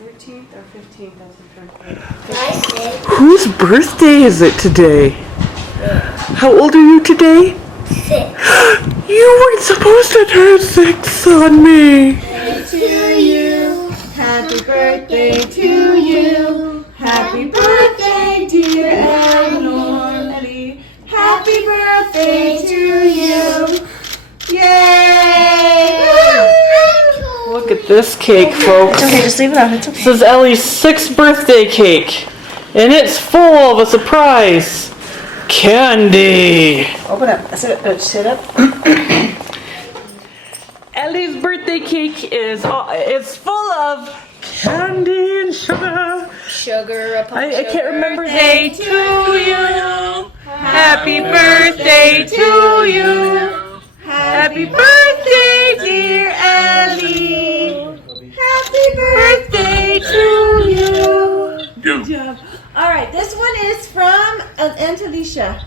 13th or 15th, that's her birthday. Whose birthday is it today? How old are you today? 6. You weren't supposed to turn 6 on me. To you, happy birthday to you. Happy birthday, dear Eleanor. Happy birthday to you. Yay! Look at this cake, folks. It's okay, just leave it out. It's okay. This is Ellie's 6th birthday cake. And it's full of a surprise. Candy. Open up. Sit up. Ellie's birthday cake is full of candy and sugar. Sugar. I can't remember Birthday the to you. Happy birthday to you. Happy birthday, dear Ellie. Happy birthday to you. Good job. All right, this one is from Aunt Alicia.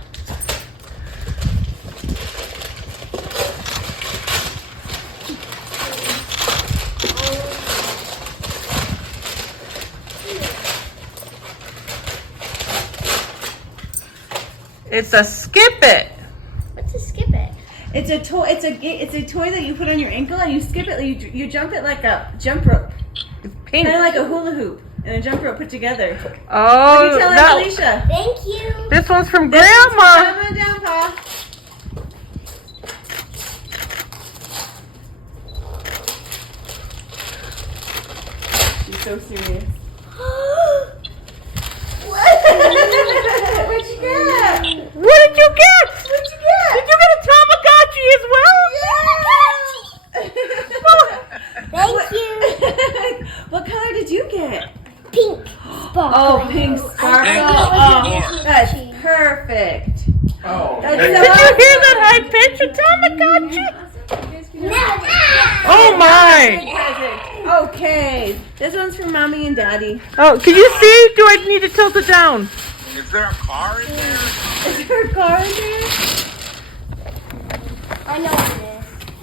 It's a Skip It. What's a skip it? It's a toy. It's a toy that you put on your ankle and you skip it. You jump it like a jump rope. It's pink. Kind of like a hula hoop and a jump rope put together. Oh, What do you tell Aunt Alicia? Thank you. this one's from This one's Grandma. from Grandma and Grandpa. She's so serious. What'd you get? What did you get? What'd you get? Did you get a Tamagotchi as well? Thank you. What color did you get? Pink. Sparkle. Oh, pink sparkle. Oh, that's perfect. Oh, That's Did you hear that high pitch? A Tamagotchi? No. Oh my! Present. Okay, this one's for Mommy and Daddy. Oh, can you see? Do I need to tilt it down? is there a car in there? Is there a car in there? I know what it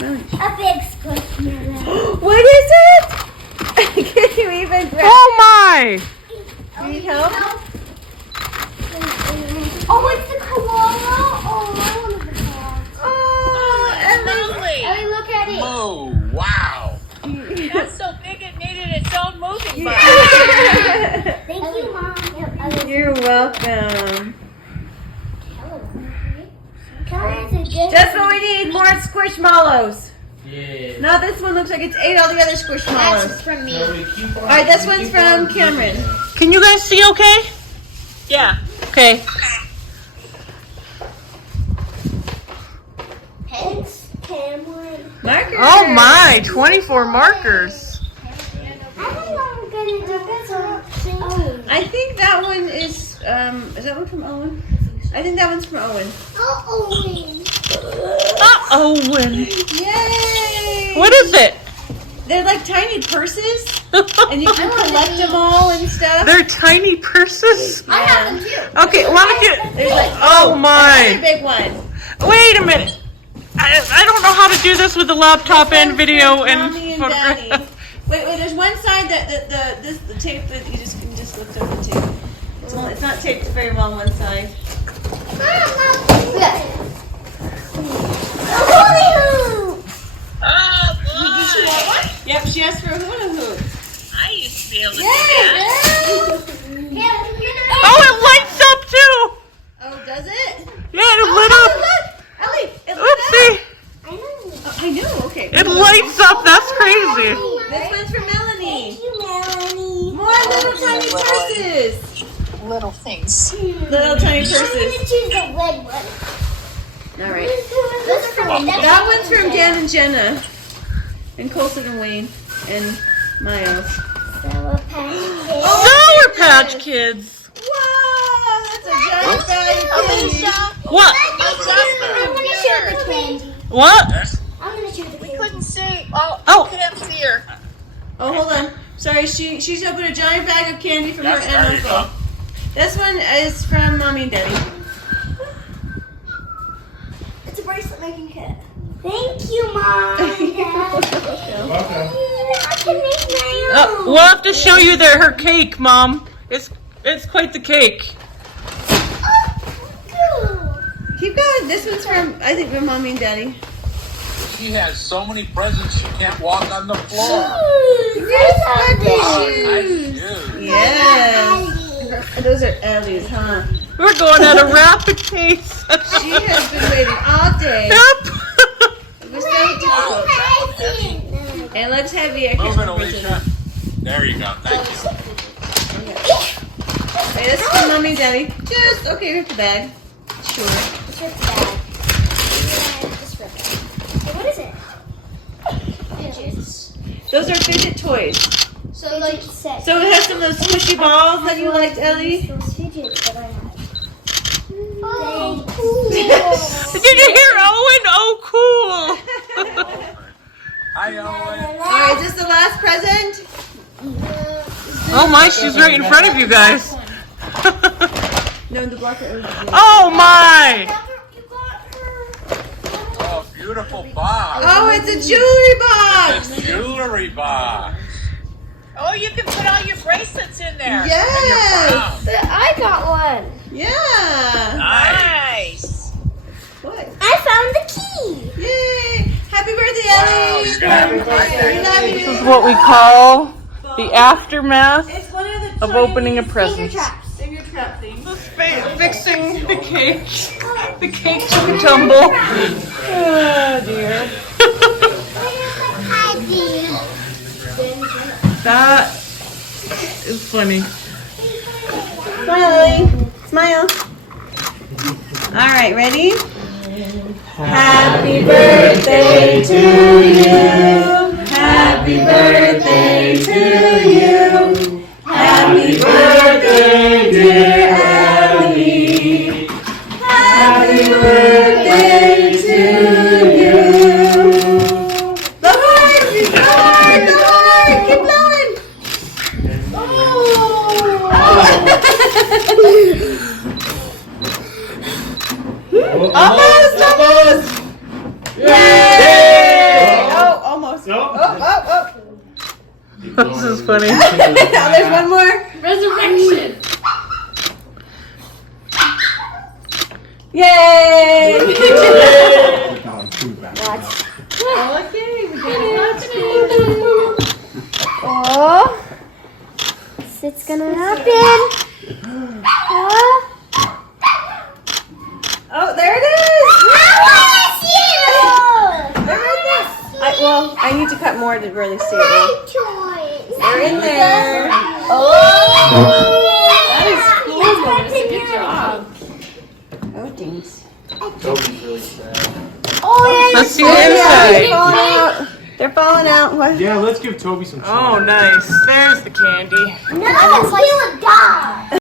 is. A big squishmallow. What is it? Can you even grab Oh my! Do you need help? Oh, it's the koala. Oh, I want the koala. Oh, Ellie, look at it. Oh, wow. That's so big it needed its own moving box. Thank you, Mom. You're welcome. Just what we need, more squishmallows. Yeah. Now this one looks like it's ate all the other squishmallows. That's from me. All right, this one's from Cameron. Can you guys see okay? Yeah. Okay. Thanks, Cameron. Markers. Oh my, 24 markers. I don't know I'm gonna do this one. I think that one is that one from Owen? I think that one's from Owen. Owen. Yay! What is it? They're like tiny purses, and you can collect them all and stuff. They're tiny purses? I have them too. Okay, let me get... There's like Oh another my. big one. Wait a minute. I don't know how to do this with the laptop and video and Mommy and Daddy. photograph. Wait, there's one side that the tape that you just lift up the tape. It's not taped very well on one side. Oh, boy. Yep, she asked for a hula hoop. I used to be able to do that. Oh, it lights up too. Oh, does it? Yeah, it lit up. Look, Ellie, it lit Oopsie. up. Oh, I know. Okay. It lights up. That's crazy. This one's for Melanie. Melanie. More little tiny purses. Little things. Little tiny I'm gonna purses. choose the red one. All right. This is from That one's from Dan and Jenna, and Colson and Wayne, and Miles. Sour Patch Sour Patch Kids. Wow, that's a giant bag of candy. What? I'm gonna show the candy. What? I'm gonna show the We candy. couldn't see. Oh, Oh. we can't see her. Oh, hold on. Sorry, she's opened a giant bag of candy from her That's aunt very and good. uncle. This one is from Mommy and Daddy. It's a bracelet making kit. Thank you, Mom and Dad. Welcome. I can make We'll have to show you her cake, Mom. It's quite the cake. Keep going. This one's from, I think, from Mommy and Daddy. She has so many presents she can't walk on the floor. Nice shoes. Yeah. Those are Ellie's, huh? We're going at a rapid pace. She has been waiting all day. Yep. It was so difficult. That one heavy. It looks heavy. I Move can't it, remember. Alicia. There you go. Thank you. Okay, this is from Mommy and Daddy. Just, okay, rip the bag. Sure. Just rip the bag. Yeah, just rip it. Hey, what is it? Fidgets. Those are fidget toys. So like set. So it has some of those squishy balls that you liked, Ellie. Those fidgets that I had. Oh, cool. Did you hear Owen? Oh, cool. Hi, Owen. Alright, is this the last present? Oh my, she's right in front of you guys. No, the blocker. Oh my. Oh, beautiful box. Oh, it's a jewelry box! It's a jewelry box. Oh, you can put all your bracelets in there. Yes! Wow. I got one. Yeah! Nice. What? I found the key. Yay! Happy birthday, Wow, Ellie! you're gonna have a birthday. We love you. This is what we call the aftermath It's one of the of opening a Finger present. traps. finger trap things. Fixing the cake. The cake took a tumble. Oh dear. That is funny. Smile, Ellie. Smile. Alright, ready? Happy birthday to you. Happy birthday to you. Happy birthday, dear Ellie. Happy birthday to you. Blow hard, blow hard, blow hard. Keep blowing. Almost, almost. Yay! Oh, almost. Oh. This is funny. There's one more. Resurrection. Yay! Oh, it's gonna happen. Oh, there it is. I want to see it. They're right there. I need to cut more to really see it. Toys. They're in there. That is cool, Melissa. Good job. Oh, dings. Oh yeah. Let's see the They're inside. falling out. They're falling out. What? Yeah, let's give Toby some Oh, nice. There's the candy. No, it's like a dog.